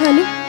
Hello.